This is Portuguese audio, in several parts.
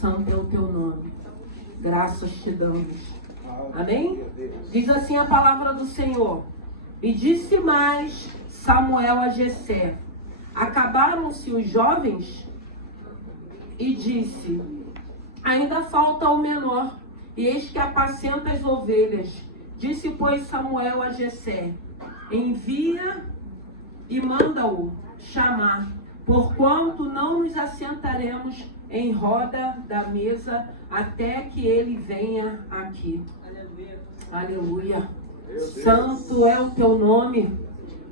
santo é o teu nome. Graças te damos. Amém? Diz assim a palavra do Senhor. E disse mais Samuel a Jessé: acabaram-se os jovens? E disse: ainda falta o menor, e eis que apacenta as ovelhas. Disse, pois, Samuel a Jessé: envia e manda-o chamar, porquanto não nos assentaremos em roda da mesa até que ele venha aqui. Aleluia. Santo é o teu nome.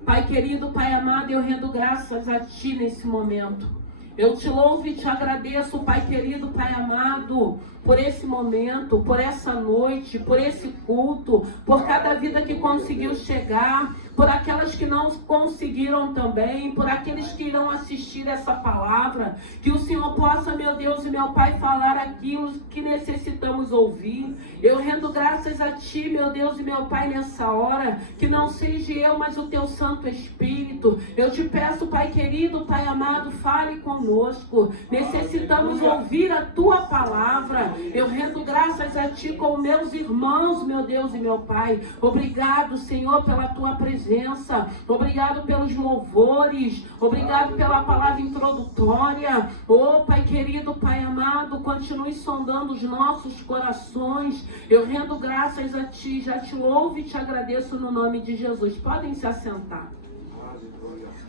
Pai querido, Pai amado, eu rendo graças a ti nesse momento. Eu te louvo e te agradeço, Pai querido, Pai amado, por esse momento, por essa noite, por esse culto, por cada vida que conseguiu chegar, por aquelas que não conseguiram também, por aqueles que irão assistir essa palavra. Que o Senhor possa, meu Deus e meu Pai, falar aquilo que necessitamos ouvir. Eu rendo graças a ti, meu Deus e meu Pai, nessa hora, que não seja eu, mas o teu Santo Espírito. Eu te peço, Pai querido, Pai amado, fale conosco. Necessitamos ouvir a tua palavra. Eu rendo graças a ti com meus irmãos, meu Deus e meu Pai. Obrigado, Senhor, pela tua presença. Obrigado pelos louvores. Obrigado pela palavra introdutória. Oh, Pai querido, Pai amado, continue sondando os nossos corações. Eu rendo graças a ti. Já te louvo e te agradeço no nome de Jesus. Podem se assentar.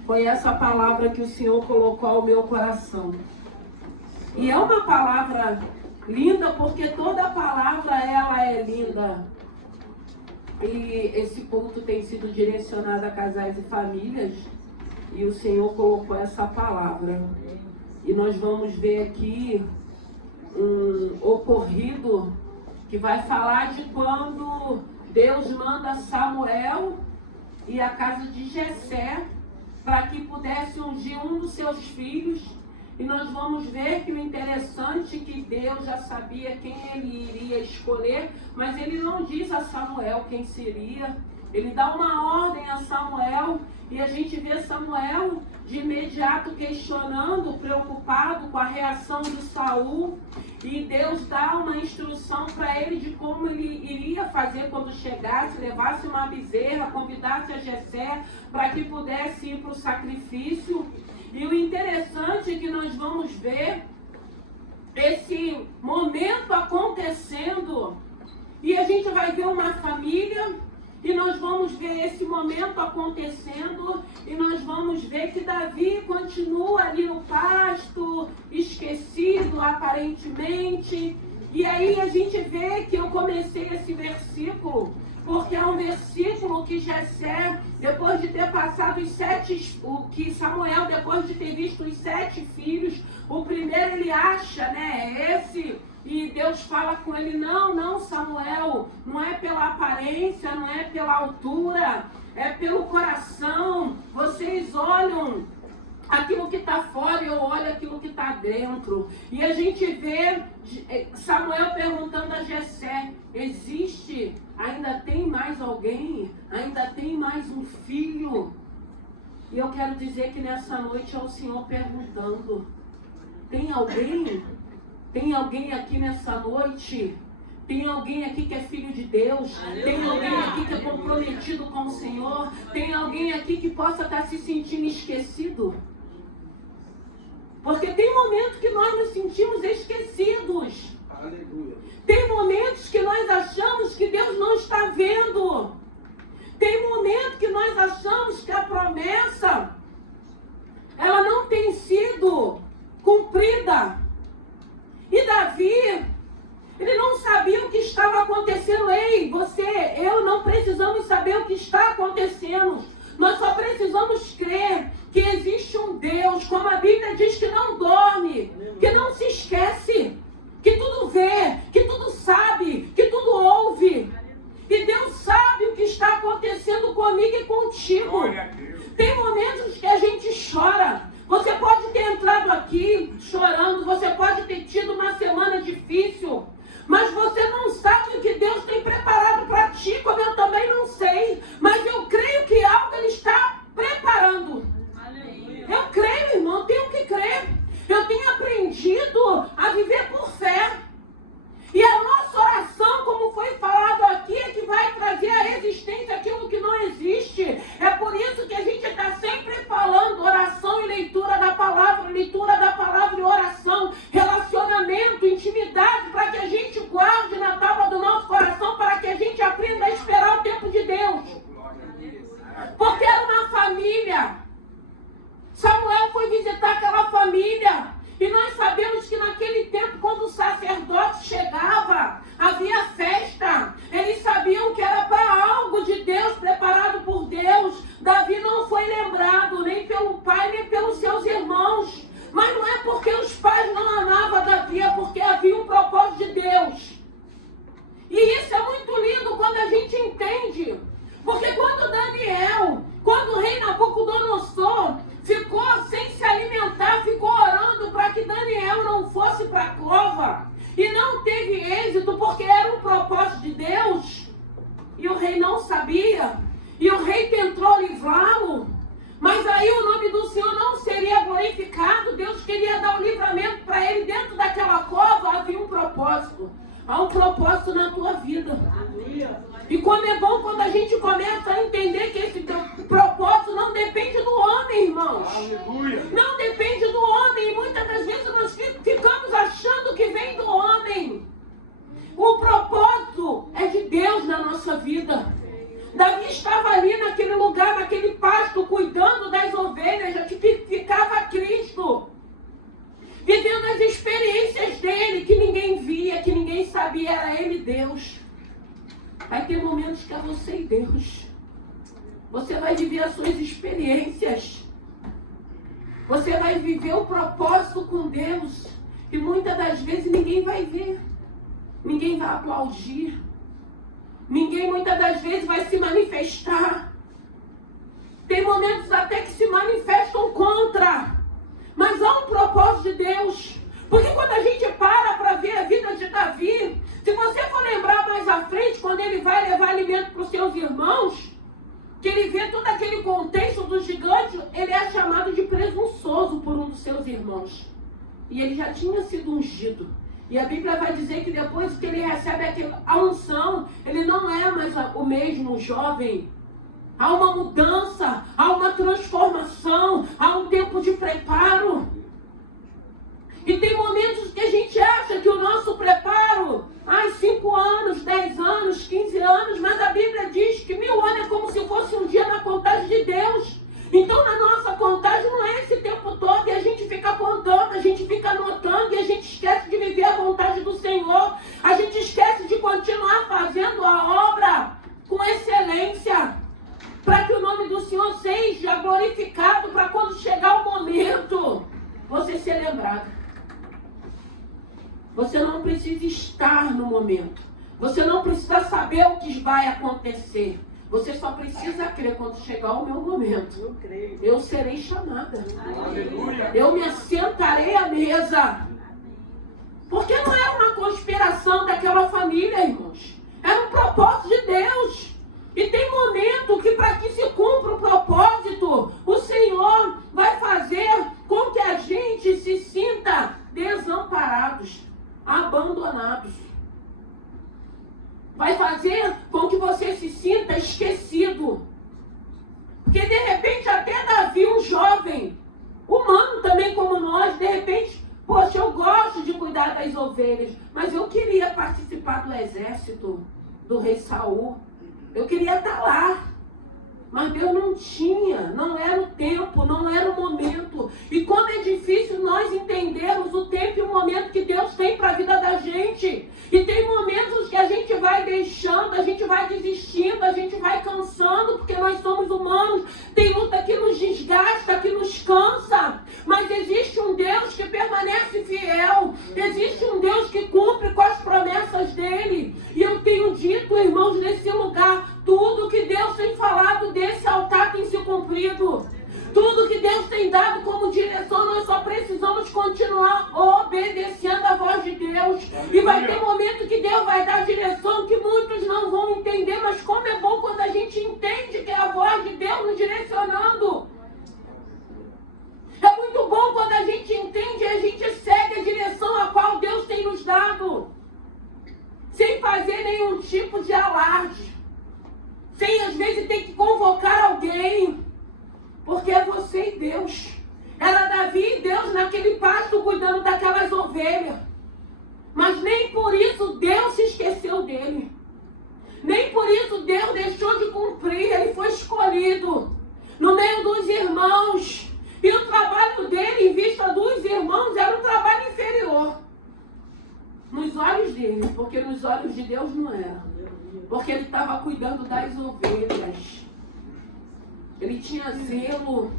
Foi essa palavra que o Senhor colocou ao meu coração. E é uma palavra linda, porque toda palavra ela é linda. E esse culto tem sido direcionado a casais e famílias. E o Senhor colocou essa palavra. E nós vamos ver aqui um ocorrido que vai falar de quando Deus manda Samuel e a casa de Jessé para que pudesse ungir um dos seus filhos. E nós vamos ver que o interessante é que Deus já sabia quem ele iria escolher, mas ele não diz a Samuel quem seria. Ele dá uma ordem a Samuel e a gente vê Samuel de imediato questionando, preocupado com a reação de Saul. E Deus dá uma instrução para ele de como ele iria fazer quando chegasse, levasse uma bezerra, convidasse a Jessé para que pudesse ir para o sacrifício. E o interessante é que nós vamos ver esse momento acontecendo e a gente vai ver uma família e nós vamos ver esse momento acontecendo e nós vamos ver que Davi continua ali no pasto, esquecido aparentemente. E aí a gente vê que eu comecei esse versículo porque é um versículo que Jessé, depois de ter passado que Samuel, depois de ter visto os 7 filhos, o primeiro ele acha, esse, e Deus fala com ele: não, Samuel, não é pela aparência, não é pela altura, é pelo coração. Vocês olham aquilo que está fora e eu olho aquilo que está dentro. E a gente vê Samuel perguntando a Jessé: ainda tem mais alguém? Ainda tem mais um filho? E eu quero dizer que nessa noite é o Senhor perguntando: tem alguém? Tem alguém aqui nessa noite? Tem alguém aqui que é filho de Deus? Tem alguém aqui que é comprometido com o Senhor? Tem alguém aqui que possa estar se sentindo esquecido? Porque tem momentos que nós nos sentimos esquecidos. Aleluia. Tem momentos que nós achamos que Deus não está vendo. Tem momentos que nós achamos que a promessa ela não tem sido cumprida. E Davi, ele não sabia o que estava acontecendo. Ei, eu não precisamos saber o que está acontecendo. Nós só precisamos crer que existe um Deus, como a Bíblia diz, que não dorme, que não se esquece, que tudo vê, que tudo sabe, que tudo ouve. E Deus sabe o que está acontecendo comigo e contigo. Tem momentos que a gente chora. Você pode ter entrado aqui chorando, você pode ter tido uma semana difícil, mas você não sabe o que Deus tem preparado para ti, como eu também não sei. Mas eu creio que algo Ele está preparando. Eu creio, irmão, tenho que crer. Eu tenho aprendido também não sabia, e o rei tentou livrá-lo, mas aí o nome do Senhor não seria glorificado. Deus queria dar o livramento para ele. Dentro daquela cova havia um propósito. Há um propósito na tua vida. E como é bom quando a gente começa a entender que esse propósito não depende do homem, irmãos. Não depende do homem. E muitas das vezes nós ficamos achando que vem do homem. O propósito é de Deus na nossa vida. Davi estava ali naquele lugar, naquele pasto, cuidando das ovelhas, já tipificava Cristo. Vivendo as experiências dele, que ninguém via, que ninguém sabia, era ele Deus. Vai ter momentos que é você e Deus. Você vai viver as suas experiências. Você vai viver o propósito com Deus. E muitas das vezes ninguém vai ver. Ninguém vai aplaudir. Ninguém muitas das vezes vai se manifestar. Tem momentos até que se manifestam contra. Mas há um propósito de Deus. Porque quando a gente para ver a vida de Davi, se você for lembrar mais à frente, quando ele vai levar alimento para os seus irmãos, que ele vê todo aquele contexto do gigante, ele é chamado de presunçoso por um dos seus irmãos. E ele já tinha sido ungido. E a Bíblia vai dizer que depois que ele recebe a unção, ele não é mais o mesmo jovem. Há uma mudança, há uma transformação, há um tempo de preparo. E tem momentos que a gente acha que o nosso preparo, 5 anos, 10 anos, 15 anos, mas a Bíblia diz que 1000 anos é como se fosse um dia na contagem de Deus. Então na nossa contagem não é esse tempo todo e a gente fica contando, a gente fica anotando e a gente esquece de viver a vontade do Senhor. A gente esquece de continuar fazendo a obra com excelência, para que o nome do Senhor seja glorificado, para quando chegar o momento, você ser lembrado. Você não precisa estar no momento. Você não precisa saber o que vai acontecer. Você só precisa crer quando chegar o meu momento. Eu serei chamada. Aleluia. Eu me assentarei à mesa. Porque não era uma conspiração daquela família, irmãos. Era um propósito de Deus. E tem momento que para que se cumpra o propósito, o Senhor vai fazer com que a gente se sinta desamparados, abandonados. Vai fazer com que você se sinta esquecido. Porque de repente até Davi, um jovem, humano também como nós, de repente, poxa, eu gosto de cuidar das ovelhas, mas eu queria participar do exército do rei Saul. Eu queria estar lá. Mas Deus não tinha, não era o tempo, não era o momento. E como é difícil nós entendermos o tempo e o momento que Deus tem para a vida da gente. E tem momentos que a gente vai deixando, a gente vai desistindo, a gente vai cansando, porque nós somos humanos. Tem luta que nos desgasta, que nos cansa. Mas existe um Deus que permanece fiel. Existe um Deus que cumpre com as promessas dele. E eu tenho dito, irmãos, nesse lugar, tudo que Deus tem falado desse altar tem se cumprido. Tudo que Deus tem dado como direção, nós só precisamos continuar obedecendo a voz de Deus. E vai ter momento que Deus vai dar direção que muitos não vão entender, mas como é bom quando a gente entende que é a voz de Deus nos direcionando. É muito bom quando a gente entende e a gente segue a direção a qual Deus tem nos dado. Sem fazer nenhum tipo de alarde. Sem às vezes ter que convocar alguém. Porque é você e Deus. Era Davi e Deus naquele pasto cuidando daquelas ovelhas. Mas nem por isso Deus se esqueceu dele. Nem por isso Deus deixou de cumprir. Ele foi escolhido no meio dos irmãos. E o trabalho dele, em vista dos irmãos, era um trabalho inferior. Nos olhos dele, porque nos olhos de Deus não era. Porque ele estava cuidando das ovelhas. Ele tinha zelo.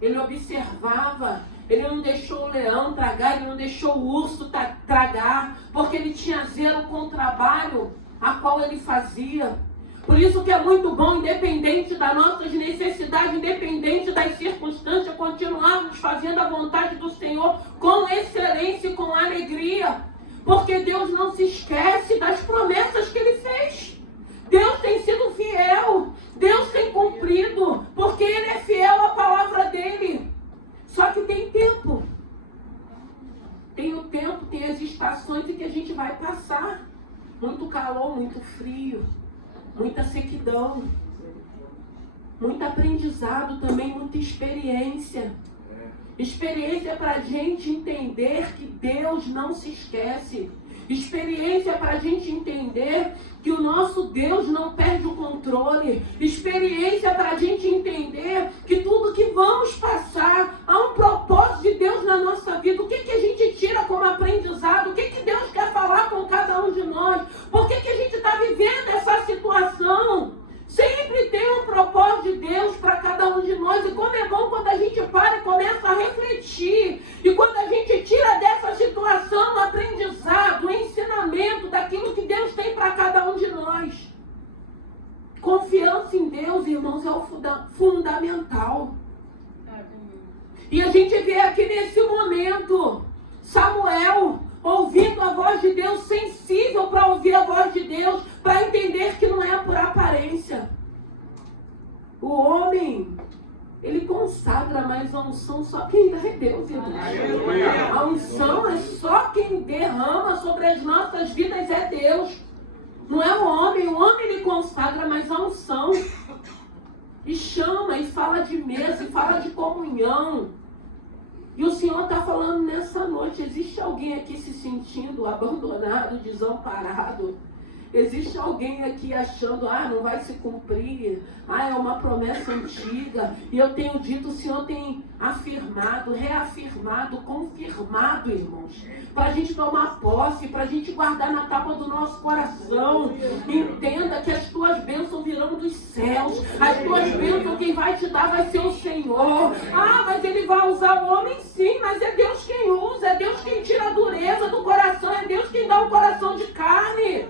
Ele observava. Ele não deixou o leão tragar, ele não deixou o urso tragar. Porque ele tinha zelo com o trabalho a qual ele fazia. Por isso que é muito bom, independente das nossas necessidades, independente das circunstâncias, continuarmos fazendo a vontade do Senhor com excelência e com alegria. Porque Deus não se esquece das promessas que Ele fez. Deus tem se Tem o tempo, tem as estações em que a gente vai passar. Muito calor, muito frio, muita sequidão, muito aprendizado também, muita experiência. Experiência para a gente entender que Deus não se esquece. Experiência para a gente entender que o nosso Deus não perde o controle. Experiência para a gente entender que tudo que vamos passar, há um propósito de Deus na nossa vida. O que a gente tira como aprendizado? O que Deus quer falar com cada um de nós? Por que a gente está vivendo essa situação? Sempre tem um propósito de Deus para cada um de nós. E como é bom quando a gente para e começa a refletir. E quando a gente tira dessa situação o aprendizado, o ensinamento daquilo que Deus tem para cada um de nós. Confiança em Deus, irmãos, é o fundamental. E a gente vê aqui nesse momento Samuel ouvindo a voz de Deus, sensível para ouvir a voz de Deus, para entender que não é por aparência. O homem, ele consagra, mas a unção só quem dá é Deus, irmão. A unção é só quem derrama sobre as nossas vidas é Deus. Não é o homem ele consagra, mas a unção. E chama, e fala de mesa, e fala de comunhão. E o Senhor está falando nessa noite, existe alguém aqui se sentindo abandonado, desamparado? Existe alguém aqui achando, não vai se cumprir, é uma promessa antiga. E eu tenho dito, o Senhor tem afirmado, reafirmado, confirmado, irmãos. Para a gente tomar posse, para a gente guardar na tábua do nosso coração. Entenda que as tuas bênçãos virão dos céus. As tuas bênçãos, quem vai te dar vai ser o Senhor. Mas Ele vai usar o homem sim, mas é Deus quem usa, é Deus quem tira a dureza do coração, é Deus quem dá um coração de carne.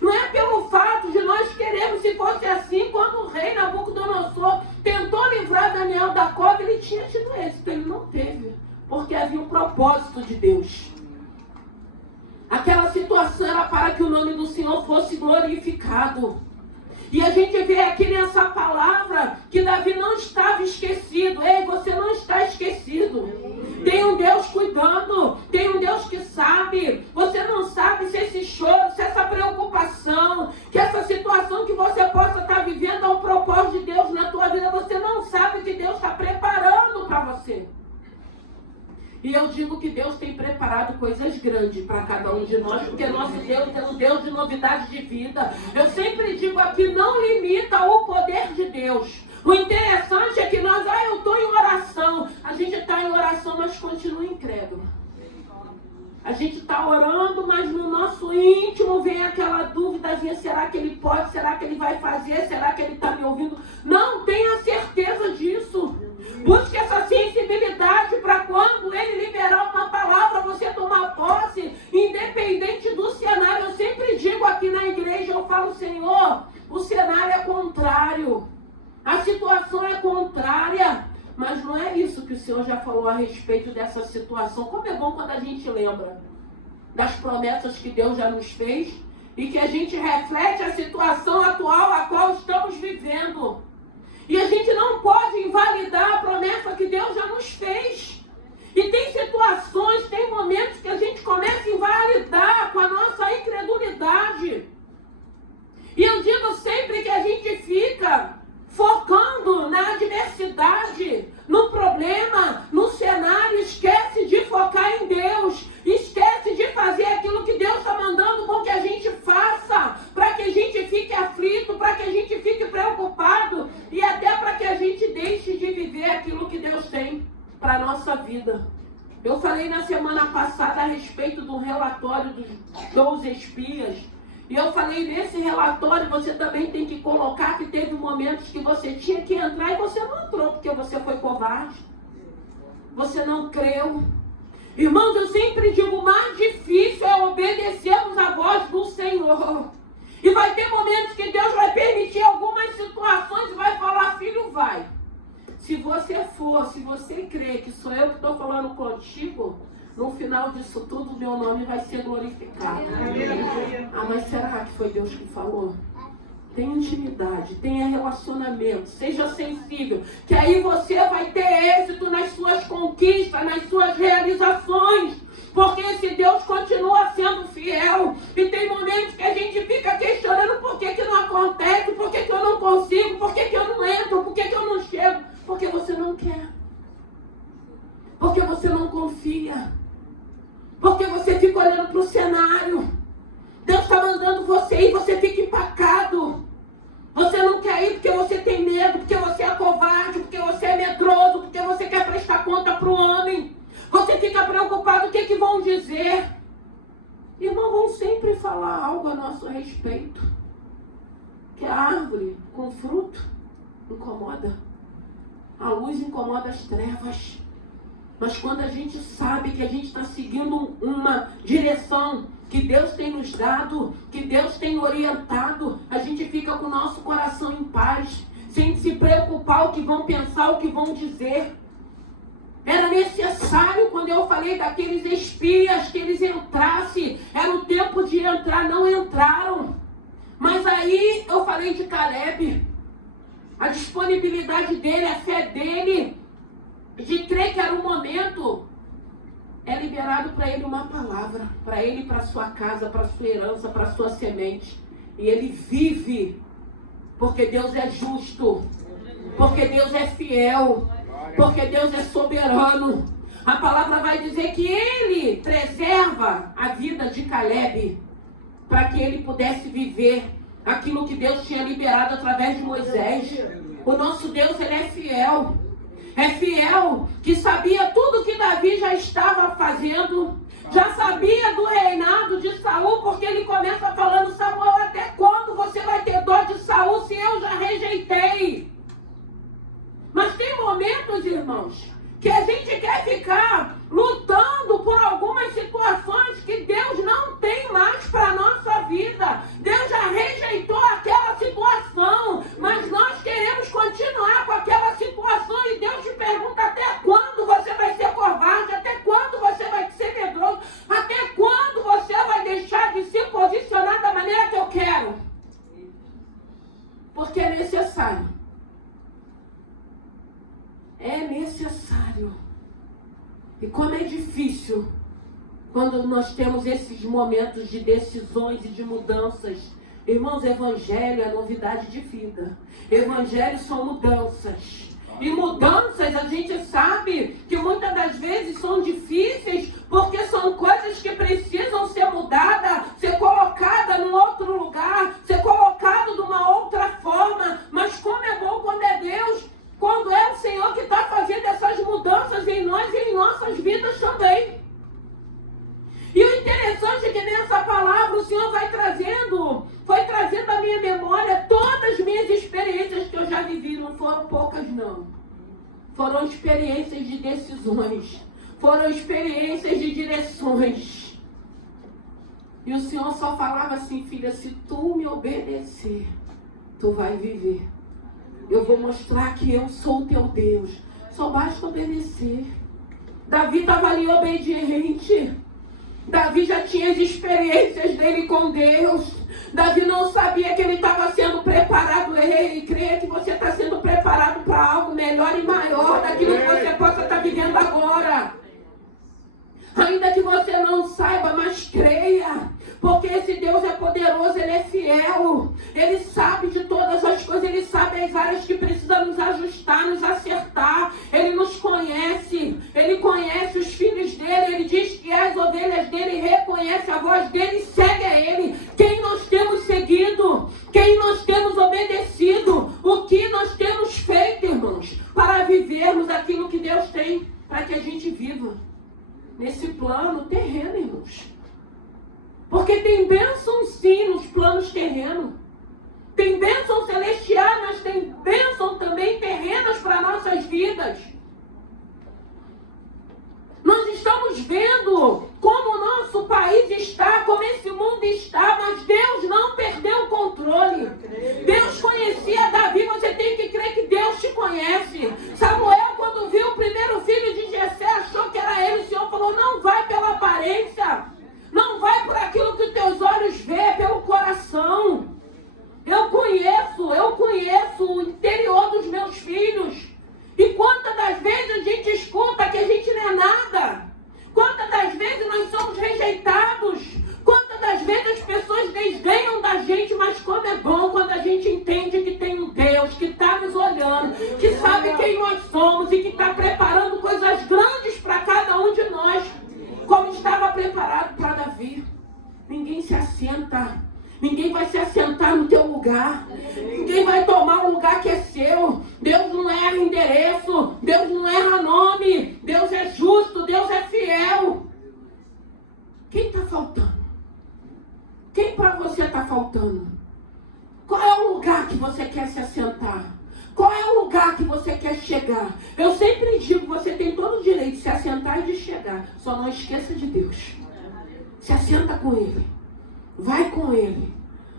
Não é pelo fato de nós queremos, se fosse assim, quando o rei Nabucodonosor tentou livrar Daniel da cova, ele tinha tido êxito, ele não teve, porque havia um propósito de Deus. Aquela situação era para que o nome do Senhor fosse glorificado. E a gente vê aqui nessa palavra que Davi não estava esquecido. Ei, você não está esquecido. Tem um Deus cuidando, tem um Deus que sabe. Você não sabe se esse choro, se essa preocupação, que essa situação que você possa estar vivendo é o propósito de Deus na tua vida. Você não sabe o que Deus está preparando para você. E eu digo que Deus tem preparado coisas grandes para cada um de nós, porque nosso Deus é um Deus de novidade de vida. Eu sempre digo aqui, não limita o poder de Deus. O interessante é que nós, eu estou em oração. A gente está em oração, mas continua incrédulo. A gente está orando, mas no nosso íntimo vem aquela dúvidazinha, será que ele pode? Será que ele vai fazer? Será que ele está me ouvindo? Não tenha certeza disso. Busque essa sensibilidade para quando ele liberar uma palavra, você tomar posse, independente do cenário. Eu sempre digo aqui na igreja, eu falo, Senhor, o cenário é contrário, a situação é contrária, mas não é isso que o Senhor já falou a respeito dessa situação. Como é bom quando a gente lembra das promessas que Deus já nos fez e que a gente reflete a situação atual a qual estamos vivendo. E a gente não pode invalidar a promessa que Deus já nos fez. E tem situações, tem momentos que a gente começa a invalidar com a nossa incredulidade. E eu digo sempre que a gente fica focando na adversidade, no problema, no cenário, esquece de focar em Deus, esquece de fazer aquilo que Deus está mandando com que a gente faça, para que a gente fique aflito, para que a gente fique preocupado e até para que a gente deixe de viver aquilo que Deus tem para a nossa vida. Eu falei na semana passada a respeito do relatório dos 12 espias. E eu falei, nesse relatório você também tem que colocar que teve momentos que você tinha que entrar e você não entrou, porque você foi covarde. Você não creu. Irmãos, eu sempre digo, o mais difícil é obedecermos a voz do Senhor. E vai ter momentos que Deus vai permitir algumas situações e vai falar, filho, vai. Se você for, se você crer que sou eu que estou falando contigo, no final disso tudo, meu nome vai ser glorificado. Mas será que foi Deus que falou? Tenha intimidade, tenha relacionamento, seja sensível, que aí você vai ter êxito nas suas conquistas, nas suas realizações. porque esse Deus continua sendo fiel. E tem momentos que a gente fica questionando por que não acontece, por que eu não consigo, por que eu não entro, por que eu não chego. Porque você não quer. Porque você não confia. Porque você fica olhando para o cenário. Deus está mandando você ir, você fica empacado. Você não quer ir porque você tem medo, porque você é covarde, porque você é medroso, porque você quer prestar conta para o homem. Você fica preocupado, o que vão dizer? Irmão, vão sempre falar algo a nosso respeito. Que a árvore com fruto incomoda. A luz incomoda as trevas. Mas quando a gente sabe que a gente está seguindo uma direção que Deus tem nos dado, que Deus tem orientado, a gente fica com o nosso coração em paz, sem se preocupar o que vão pensar, o que vão dizer. Era necessário, quando eu falei daqueles espias, que eles entrassem, era o tempo de entrar, não entraram. Mas aí eu falei de Caleb, a disponibilidade dele, a fé dele, de crer que era o momento. É liberado para ele uma palavra, para ele, para sua casa, para sua herança, para sua semente. E ele vive, porque Deus é justo, porque Deus é fiel, porque Deus é soberano. A palavra vai dizer que ele preserva a vida de Caleb, para que ele pudesse viver aquilo que Deus tinha liberado através de Moisés. O nosso Deus, ele é fiel. É fiel, que sabia tudo que Davi já estava fazendo, já sabia do reinado de Saul, porque ele começa falando: Samuel, até quando você vai ter dó de Saul se eu já rejeitei? Mas tem momentos, irmãos, que a gente quer ficar lutando por algumas situações que Deus não tem mais para a nossa vida. Deus já rejeitou aquela situação, mas nós queremos continuar com aquela situação e Deus te pergunta: até quando você vai ser covarde? Até quando você vai ser medroso? Até quando você vai deixar de se posicionar da maneira que eu quero? Porque é necessário. É necessário. E como é difícil quando nós temos esses momentos de decisões e de mudanças. Irmãos, evangelho é novidade de vida. Evangelho são mudanças. E mudanças a gente sabe que muitas das vezes são difíceis, porque são coisas que precisam ser mudadas, ser colocadas num outro lugar, ser colocado de uma outra forma. Mas como é bom quando é Deus, quando é o Senhor que está fazendo essas mudanças em nós e em nossas vidas também. E o interessante é que nessa palavra o Senhor foi trazendo à minha memória todas as minhas experiências que eu já vivi. Não foram poucas, não. Foram experiências de decisões. Foram experiências de direções. E o Senhor só falava assim: filha, se tu me obedecer, tu vai viver. Eu vou mostrar que eu sou o teu Deus. Só basta obedecer. Davi estava ali obediente. Davi já tinha as experiências dele com Deus. Davi não sabia que ele estava sendo preparado. Ei, creia que você está sendo preparado para algo melhor e maior daquilo que você possa estar vivendo agora. Ainda que você não saiba, mas creia. Porque esse Deus é poderoso, Ele é fiel. Ele sabe de todas as coisas, Ele sabe as áreas que precisa nos ajustar, nos acertar. Ele nos conhece, Ele conhece os filhos dEle. Ele diz que as ovelhas dEle reconhecem a voz dEle e seguem a Ele. Quem nós temos seguido? Quem nós temos obedecido? O que nós temos feito, irmãos, para vivermos aquilo que Deus tem para que a gente viva nesse plano terreno, irmãos. Porque tem bênçãos sim nos planos terrenos. Tem bênçãos celestiais, mas tem bênçãos também terrenas para nossas vidas. Nós estamos vendo como o nosso país está, como esse mundo está, mas Deus não perdeu o controle. Deus conhecia Davi, você tem que crer que Deus te conhece. Samuel, quando viu o primeiro filho de Jessé, achou que era ele. O Senhor falou: não vai pela aparência. Não vai por aquilo que os teus olhos vê, pelo coração. Eu conheço o interior dos meus filhos. E quantas das vezes a gente escuta que a gente não é nada? Quantas das vezes nós preparado para Davi. Ninguém se assenta. Ninguém vai se assentar no teu lugar. Ninguém vai tomar o lugar que é seu. Deus não erra endereço. Deus não erra nome. Deus é justo. Deus é fiel. Quem está faltando? Quem para você está faltando? Qual é o lugar que você quer se assentar? Qual é o lugar que você quer chegar? Eu sempre digo que você tem todo o direito de se assentar e de chegar. Só não esqueça de Deus. Se assenta com Ele. Vai com Ele.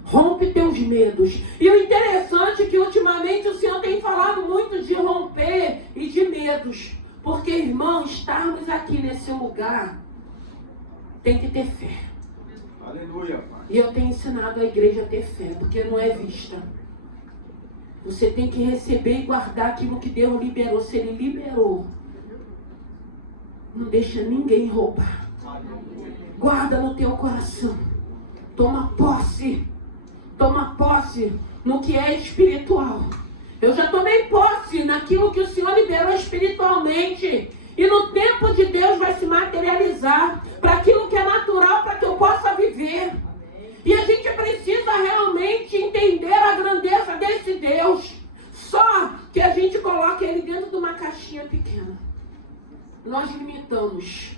Rompe teus medos. E o interessante é que ultimamente o Senhor tem falado muito de romper e de medos. Porque, irmão, estarmos aqui nesse lugar tem que ter fé. Aleluia, Pai. E eu tenho ensinado a igreja a ter fé, porque não é vista. Você tem que receber e guardar aquilo que Deus liberou. Se Ele liberou, não deixa ninguém roubar. Guarda no teu coração. Toma posse. Toma posse no que é espiritual. Eu já tomei posse naquilo que o Senhor liberou espiritualmente. E no tempo de Deus vai se materializar para aquilo que é natural, para que eu possa viver. E a gente precisa realmente entender a grandeza desse Deus. Só que a gente coloca ele dentro de uma caixinha pequena. Nós limitamos.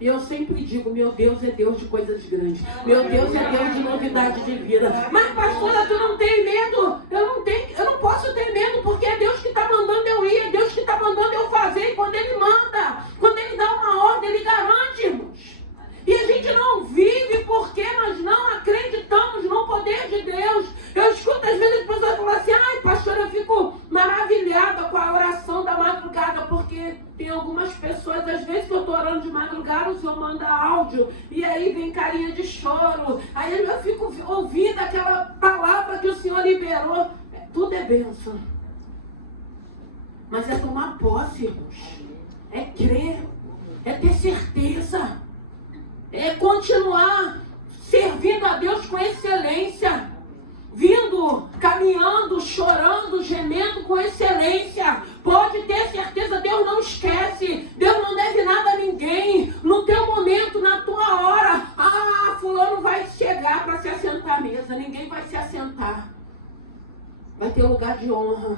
E eu sempre digo, meu Deus é Deus de coisas grandes. Meu Deus é Deus de novidade de vida. Mas pastora, tu não tem medo? Eu não posso ter medo, porque é Deus que está mandando eu ir, é Deus que está mandando eu fazer. E quando Ele manda, quando Ele dá uma ordem, Ele garante, irmãos. E a gente não vive porque nós não acreditamos no poder de Deus. Eu escuto às vezes as pessoas falam assim, ai pastor, eu fico maravilhada com a oração da madrugada, porque tem algumas pessoas, às vezes que eu estou orando de madrugada, o Senhor manda áudio, e aí vem carinha de choro, aí eu fico ouvindo aquela palavra que o Senhor liberou. Tudo é bênção. Mas é tomar posse, irmãos. É crer, é ter certeza. É continuar servindo a Deus com excelência. Vindo, caminhando, chorando, gemendo com excelência. Pode ter certeza, Deus não esquece. Deus não deve nada a ninguém. No teu momento, na tua hora. Fulano vai chegar para se assentar à mesa. Ninguém vai se assentar. Vai ter lugar de honra.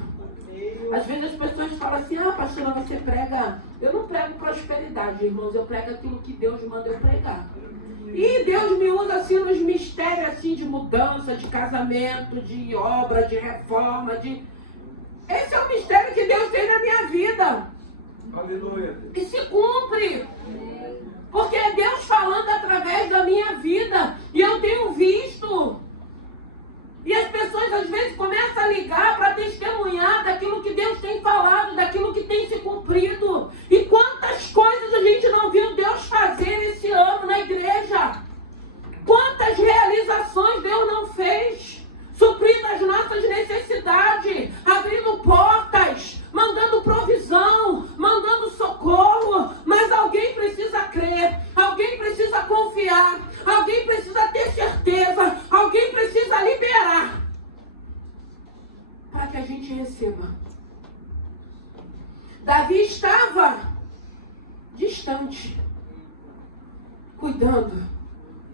Às vezes as pessoas falam assim, pastora, você prega... Eu não prego prosperidade, irmãos. Eu prego aquilo que Deus manda eu pregar. E Deus me usa assim nos mistérios assim, de mudança, de casamento, de obra, de reforma, de... Esse é o mistério que Deus tem na minha vida. Aleluia. E se cumpre. Porque é Deus falando através da minha vida. E eu tenho visto. E as pessoas às vezes começam a ligar para testemunhar daquilo que Deus tem falado, daquilo que tem se cumprido. E quantas coisas a gente não viu Deus fazer esse ano na igreja. Quantas realizações Deus não fez, suprindo as nossas necessidades, abrindo portas, mandando provisão, mandando socorro. Mas alguém precisa crer, alguém precisa confiar, alguém precisa ter certeza, alguém precisa liberar para que a gente receba. Davi estava distante, cuidando,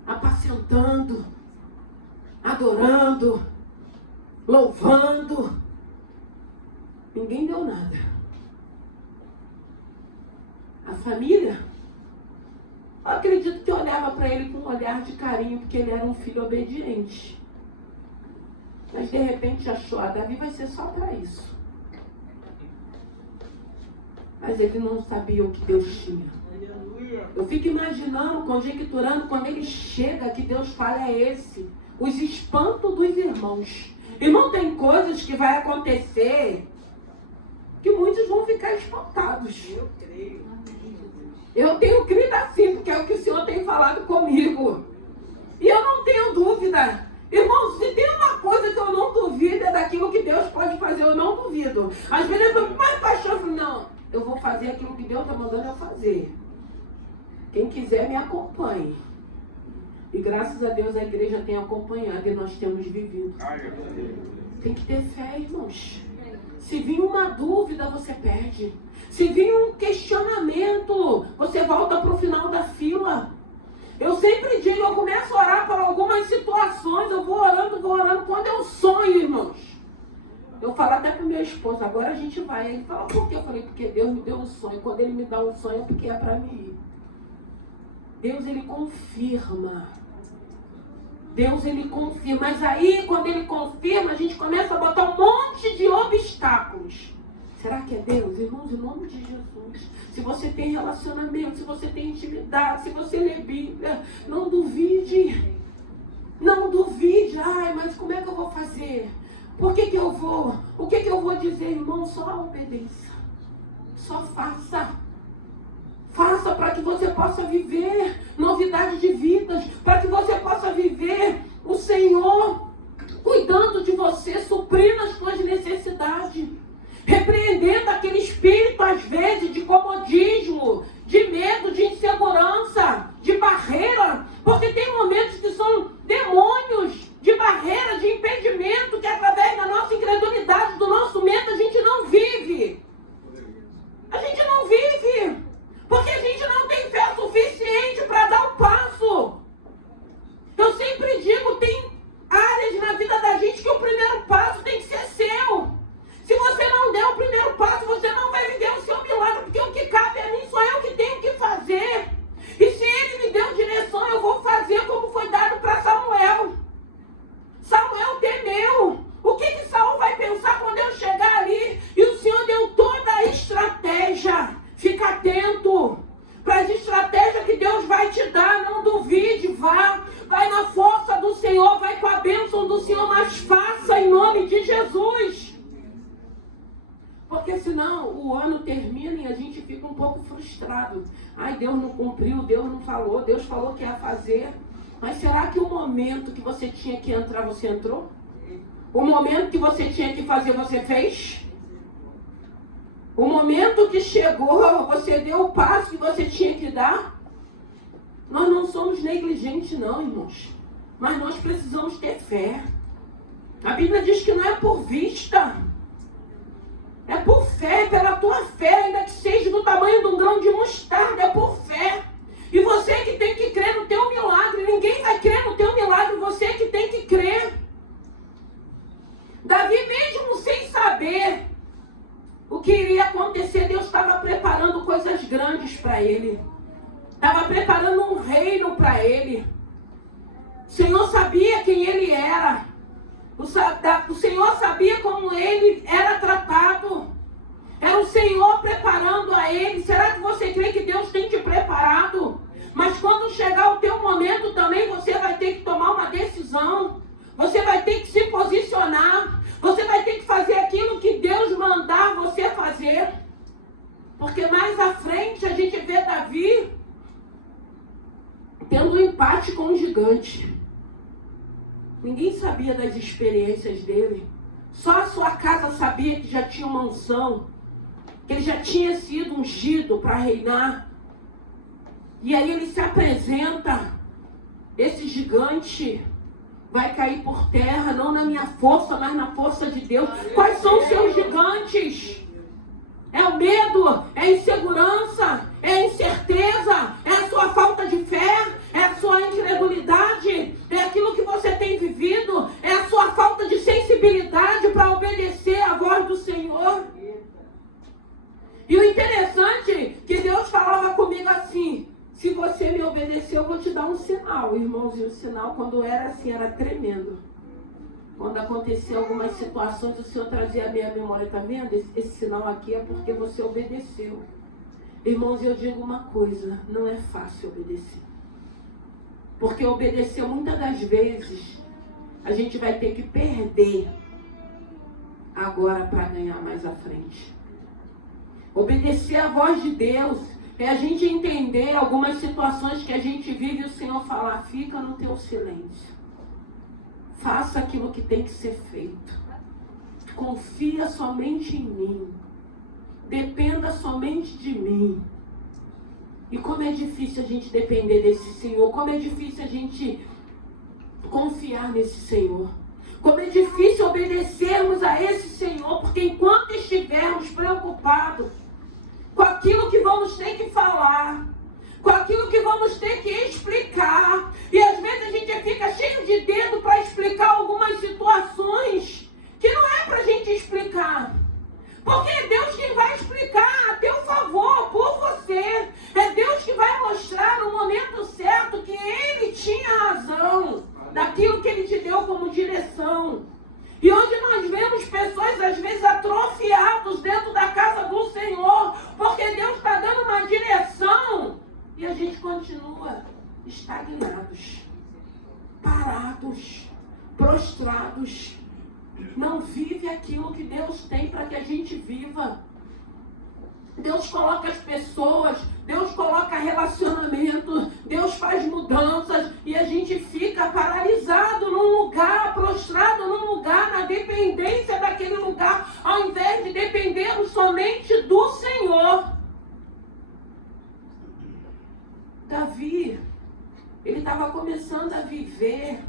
apacentando, adorando, louvando. Ninguém deu nada. A família, eu acredito que olhava para ele com um olhar de carinho, porque ele era um filho obediente. Mas de repente achou, Davi vai ser só para isso. Mas ele não sabia o que Deus tinha. Eu fico imaginando, conjecturando, quando ele chega, que Deus fala é esse. Os espantos dos irmãos. Irmão, tem coisas que vai acontecer que muitos vão ficar espantados. Eu creio. Eu tenho crido assim, porque é o que o Senhor tem falado comigo. E eu não tenho dúvida. Irmão, se tem uma coisa que eu não duvido, é daquilo que Deus pode fazer. Eu não duvido. Às vezes eu falo, mas pastor, eu falo, não, eu vou fazer aquilo que Deus está mandando eu fazer. Quem quiser me acompanhe. E graças a Deus a igreja tem acompanhado e nós temos vivido. Tem que ter fé, irmãos. Se vir uma dúvida, você perde. Se vir um questionamento, você volta para o final da fila. Eu sempre digo, eu começo a orar por algumas situações, eu vou orando. Quando eu sonho, irmãos, eu falo até com meu esposo, agora a gente vai. Ele fala, por quê? Eu falei, porque Deus me deu um sonho. Quando Ele me dá um sonho, é porque é para mim ir. Deus, Ele confirma. Deus, Ele confirma. Mas aí, quando Ele confirma, a gente começa a botar um monte de obstáculos. Será que é Deus? Irmãos, em nome de Jesus. Se você tem relacionamento, se você tem intimidade, se você lê Bíblia, não duvide. Não duvide. Ai, mas como é que eu vou fazer? Por que eu vou? O que eu vou dizer, irmão? Só obedeça. Só faça. Faça para que você possa viver novidade de vidas. Para que você possa viver o Senhor cuidando de você, suprindo as suas necessidades. Repreendendo aquele espírito, às vezes, de comodismo, de medo, de insegurança, de barreira. Porque tem momentos que são demônios de barreira, de impedimento, que através da nossa incredulidade, do nosso medo, a gente não vive. A gente não vive. Porque a gente não tem fé suficiente para dar o passo. Eu sempre digo, tem áreas na vida da gente que o primeiro passo tem que ser seu. Se você não der o primeiro passo, você não vai viver o seu milagre, porque o que cabe a mim sou eu que tenho que fazer. E se Ele me deu direção, eu vou fazer como foi dado para Samuel. Samuel temeu. O que Saul vai pensar quando eu chegar ali? E o Senhor deu toda a estratégia. Fica atento para as estratégias que Deus vai te dar. Não duvide, vá. Vai na força do Senhor, vai com a bênção do Senhor, mas faça em nome de Jesus. Porque senão o ano termina e a gente fica um pouco frustrado. Ai, Deus não cumpriu, Deus não falou, Deus falou que ia fazer. Mas será que o momento que você tinha que entrar, você entrou? O momento que você tinha que fazer, você fez? O momento que chegou, você deu o passo que você tinha que dar? Nós não somos negligentes não, irmãos. Mas nós precisamos ter fé. A Bíblia diz que não é por vista. É por fé, pela tua fé, ainda que seja do tamanho de um grão de mostarda, é por fé. E você que tem que crer no teu milagre, ninguém vai crer no teu milagre, você que tem que crer. Davi, mesmo sem saber o que iria acontecer, Deus estava preparando coisas grandes para ele. Estava preparando um reino para ele. O Senhor sabia quem ele era. O Senhor sabia como ele era tratado. Era o Senhor preparando a ele. Será que você crê que Deus tem te preparado? Mas quando chegar o teu momento também, você vai ter que tomar uma decisão. Você vai ter que se posicionar. Você vai ter que fazer aquilo que Deus mandar você fazer. Porque mais à frente a gente vê Davi tendo um empate com o gigante. Ninguém sabia das experiências dele. Só a sua casa sabia que já tinha uma unção, que ele já tinha sido ungido para reinar. E aí ele se apresenta. Esse gigante vai cair por terra, não na minha força, mas na força de Deus. Quais são os seus gigantes? É o medo, é a insegurança, é a incerteza, é a sua falta de fé, é a sua incredulidade, é aquilo que você tem vivido, é a sua falta de sensibilidade para obedecer à voz do Senhor. E o interessante é que Deus falava comigo assim: se você me obedecer, eu vou te dar um sinal. Irmãozinho, o sinal quando era assim, era tremendo. Quando acontecia algumas situações, o Senhor trazia a minha memória, está vendo? Esse sinal aqui é porque você obedeceu. Irmãos, eu digo uma coisa, não é fácil obedecer. Porque obedecer muitas das vezes, a gente vai ter que perder agora para ganhar mais à frente. Obedecer a voz de Deus é a gente entender algumas situações que a gente vive e o Senhor falar: fica no teu silêncio. Faça aquilo que tem que ser feito. Confia somente em mim. Dependa somente de mim. E como é difícil a gente depender desse Senhor. Como é difícil a gente confiar nesse Senhor. Como é difícil obedecermos a esse Senhor. Porque enquanto estivermos preocupados com aquilo que vamos ter que falar, com aquilo que vamos ter que explicar, daquilo que Ele te deu como direção. E hoje nós vemos pessoas, às vezes, atrofiados dentro da casa do Senhor, porque Deus está dando uma direção e a gente continua estagnados, parados, prostrados. Não vive aquilo que Deus tem para que a gente viva. Deus coloca as pessoas, Deus coloca relacionamento, Deus faz mudanças e a gente fica paralisado num lugar, prostrado num lugar, na dependência daquele lugar, ao invés de dependermos somente do Senhor. Davi, ele estava começando a viver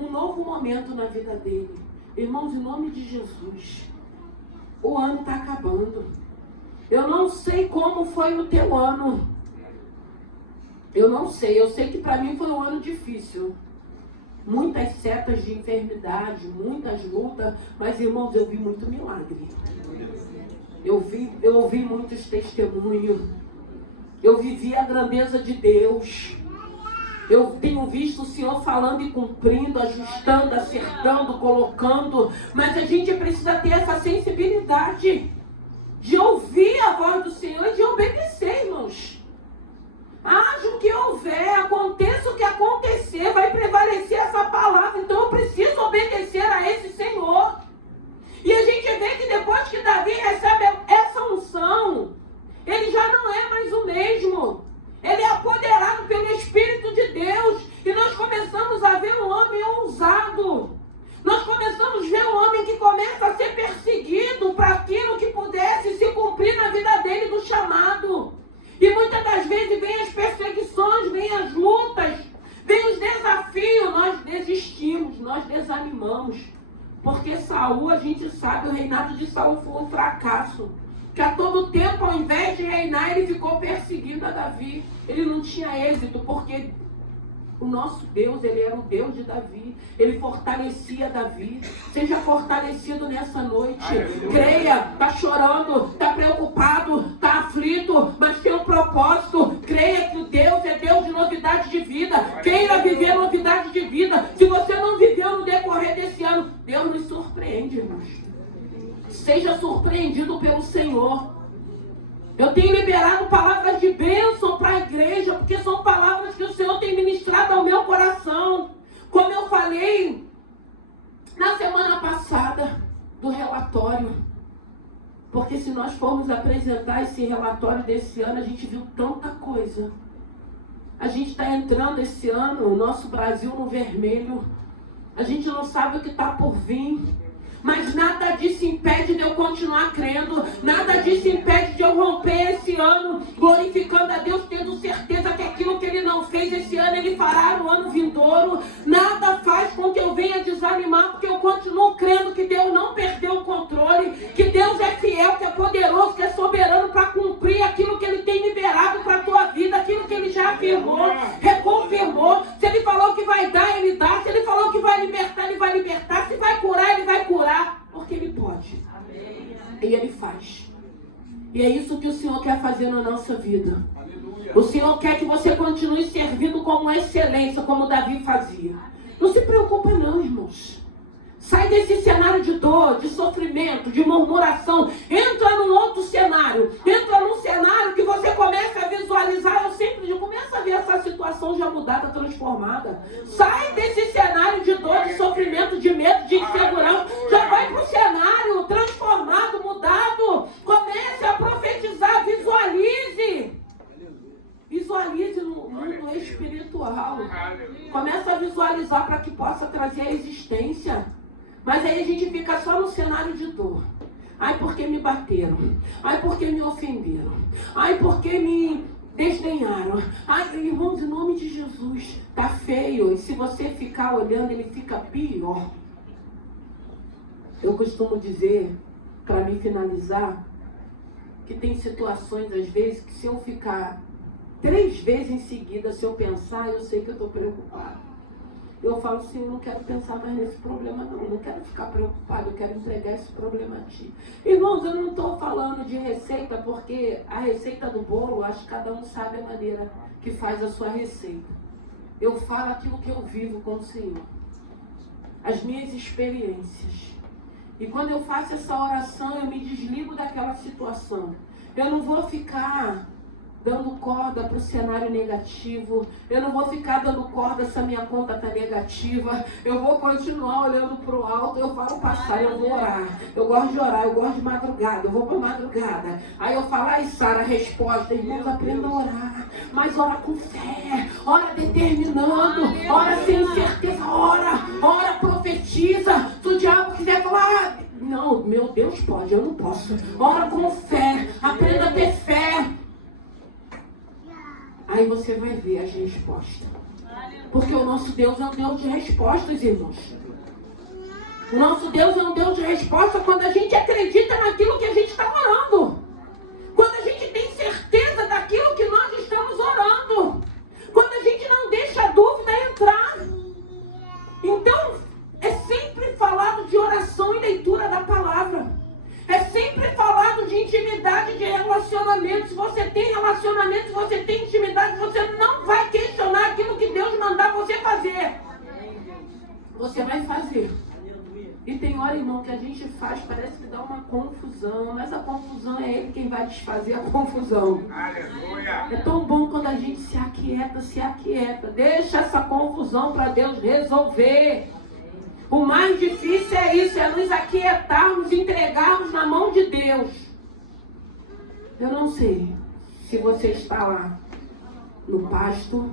um novo momento na vida dele. Irmãos, em nome de Jesus, o ano está acabando. Eu não sei como foi o teu ano. Eu não sei. Eu sei que para mim foi um ano difícil. Muitas setas de enfermidade, muitas lutas. Mas, irmãos, eu vi muito milagre. Eu ouvi muitos testemunhos. Eu vivi a grandeza de Deus. Eu tenho visto o Senhor falando e cumprindo, ajustando, acertando, colocando. Mas a gente precisa ter essa sensibilidade de ouvir a voz do Senhor e de obedecer, irmãos. Haja o que houver, aconteça o que acontecer, vai prevalecer essa palavra. Então eu preciso obedecer a esse Senhor. E a gente vê que depois que Davi recebe essa unção, ele já não é mais o mesmo. Ele é apoderado pelo Espírito de Deus. E nós começamos a ver um homem ousado. Nós começamos a ver um homem que começa a ser perseguido para aquilo que pudesse se cumprir na vida dele do chamado. E muitas das vezes vem as perseguições, vem as lutas, vem os desafios, nós desistimos, nós desanimamos. Porque Saul, a gente sabe, o reinado de Saul foi um fracasso. Que a todo tempo, ao invés de reinar, ele ficou perseguindo a Davi. Ele não tinha êxito, porque o nosso Deus, ele era o Deus de Davi. Ele fortalecia Davi. Seja fortalecido nessa noite. Creia, está chorando, está preocupado, está aflito, mas tem um propósito. Creia que o Deus é Deus de novidade de vida. Queira viver novidade de vida. Se você não viveu no decorrer desse ano, Deus nos surpreende, irmãos. Seja surpreendido pelo Senhor. Eu tenho liberado palavras de bênção para a igreja, porque são palavras que o Senhor tem ministrado ao meu coração. Como eu falei na semana passada do relatório. Porque se nós formos apresentar esse relatório desse ano, a gente viu tanta coisa. A gente está entrando esse ano, o nosso Brasil no vermelho. A gente não sabe o que está por vir. Mas nada disso impede de eu continuar crendo. Nada disso impede de eu romper esse ano, glorificando a Deus, tendo certeza que aquilo que Ele não fez esse ano, Ele fará no ano vindouro. Nada faz com que eu venha desanimar, porque eu continuo crendo que Deus não perdeu o controle, que Deus é fiel, que é poderoso, que é soberano para cumprir aquilo que Ele tem liberado para a tua vida, aquilo que Ele já afirmou, reconfirmou. Se Ele falou que vai dar, Ele dá. Se Ele falou que vai libertar, Ele vai libertar. Se vai curar, Ele vai curar. Porque Ele pode. Amém. E Ele faz. E é isso que o Senhor quer fazer na nossa vida. Aleluia. O Senhor quer que você continue servindo como excelência, como Davi fazia. Não se preocupa não, irmãos. Sai desse cenário de dor, de sofrimento, de murmuração. Entra num outro cenário. Entra num cenário que você começa a visualizar. Eu sempre digo, começa a ver essa situação já mudada, transformada. Sai desse cenário de dor, de sofrimento, de medo, de insegurança. Já vai para o cenário transformado, mudado. Comece a profetizar, visualize. Visualize no mundo espiritual. Começa a visualizar para que possa trazer a existência. Mas aí a gente fica só no cenário de dor. Ai, porque me bateram. Ai, porque me ofenderam. Ai, porque me desdenharam. Ai, irmãos, em nome de Jesus, tá feio. E se você ficar olhando, ele fica pior. Eu costumo dizer, para me finalizar, que tem situações, às vezes, que se eu ficar 3 vezes em seguida, se eu pensar, eu sei que eu estou preocupado. Eu falo assim, eu não quero pensar mais nesse problema não, não quero ficar preocupado, eu quero entregar esse problema a ti. Irmãos, eu não estou falando de receita, porque a receita do bolo, acho que cada um sabe a maneira que faz a sua receita. eu falo aquilo que eu vivo com o Senhor. As minhas experiências. E quando eu faço essa oração, eu me desligo daquela situação. Eu não vou ficar dando corda para o cenário negativo. Eu não vou ficar dando corda se a minha conta está negativa. Eu vou continuar olhando para o alto. Eu falo, passar, eu vou orar. Eu gosto de orar, eu gosto de madrugada. Eu vou para madrugada. Aí eu falo, ai Sara, resposta. Irmãos, aprenda a orar. Mas ora com fé. Ora determinando. Ora sem certeza. Ora profetiza. Se o diabo quiser falar, não, meu Deus pode, eu não posso. Ora com fé. Aprenda a ter fé. Aí você vai ver as respostas. Porque o nosso Deus é um Deus de respostas, irmãos. O nosso Deus é um Deus de resposta quando a gente acredita naquilo que a gente está orando. Quando a gente tem certeza daquilo que nós estamos orando. Quando a gente não deixa a dúvida entrar. Então, é sempre falado de oração e leitura da palavra. É sempre falado de intimidade, de relacionamento. Se você tem relacionamento, se você tem intimidade, você não vai questionar aquilo que Deus mandar você fazer. Você vai fazer. E tem hora, irmão, que a gente faz, parece que dá uma confusão. Mas a confusão é Ele quem vai desfazer a confusão. Aleluia. É tão bom quando a gente se aquieta. Deixa essa confusão para Deus resolver. O mais difícil é isso, é nos aquietarmos, entregarmos na mão de Deus. Eu não sei se você está lá no pasto,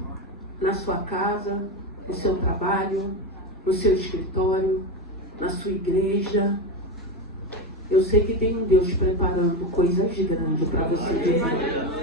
na sua casa, no seu trabalho, no seu escritório, na sua igreja. Eu sei que tem um Deus preparando coisas grandes para você viver.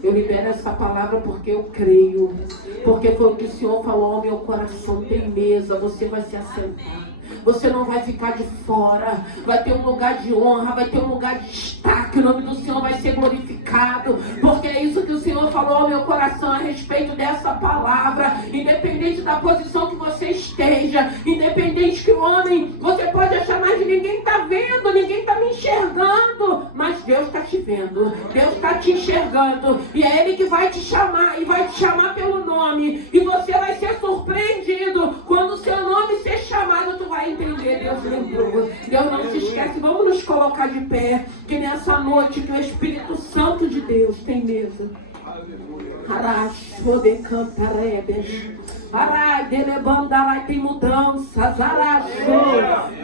Eu libero essa palavra porque eu creio. Porque foi o que o Senhor falou ao meu coração. Tem mesa, você vai se assentar. Você não vai ficar de fora. Vai ter um lugar de honra, vai ter um lugar de destaque. O nome do Senhor vai ser glorificado. Porque é isso que o Senhor falou ao meu coração a respeito dessa palavra. Independente da posição que você esteja, independente que o homem, você pode achar, mas ninguém está vendo, ninguém está me enxergando. Mas Deus está te vendo. Deus está te enxergando. E é Ele que vai te chamar. E vai te chamar pelo nome. E você vai ser surpreendido. Quando o seu nome ser chamado, tu vai entender. Deus lembrou. Deus não se esquece. Vamos nos colocar de pé. Que nessa noite que o Espírito Santo de Deus tem mesa. Araxo de cantarebes. Arai, delebandarai, tem mudanças. Araxo.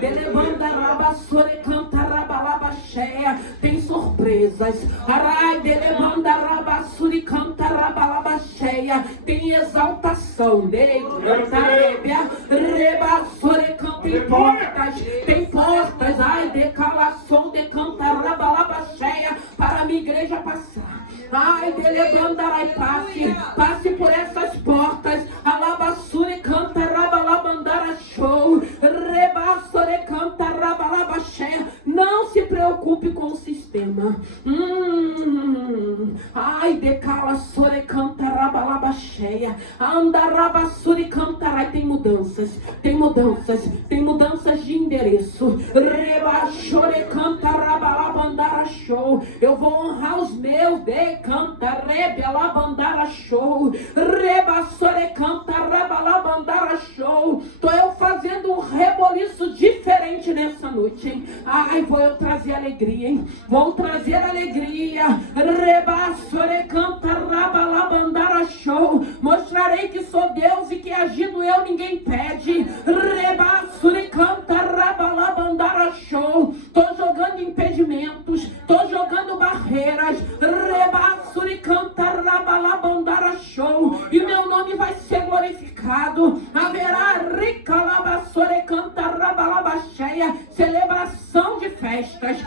Delebandarabasore cantarabalaba-cheia. Tem surpresas. Arai, delebandarabasuri cantarabalaba-cheia. Tem exaltação. De cantarebia. Rebasore canta. Tem portas. Ai, de calação, de cantarabalaba-cheia. Para a minha igreja passar. Ai, delebandarai, passe por essas portas. Alabassure canta rabalabandara show. Rebassore canta rabalabaxé. Não se preocupe com o sistema. Ai, decala sore canta rabalabaxéia. Andarabassure cantarai. Tem mudanças. Tem mudanças de endereço. Rebaixore canta rabalabandara show. Eu vou honrar os meus. De canta rebelabandara show. Rebassore canta rabalabandara show. Tô eu fazendo um reboliço diferente nessa noite, hein? Ai, vou eu trazer alegria, hein? Vou trazer alegria. Rebassore canta rabalabandara show. Mostrarei que sou Deus e que agindo eu ninguém pede. Rebassore canta rabalabandara show. Tô jogando impedimentos, tô jogando barreiras. Rebassure canta rabalabandara show. E meu nome vai ser glorificado. Haverá rica labassore canta rabalabaxéia. Celebração de festas.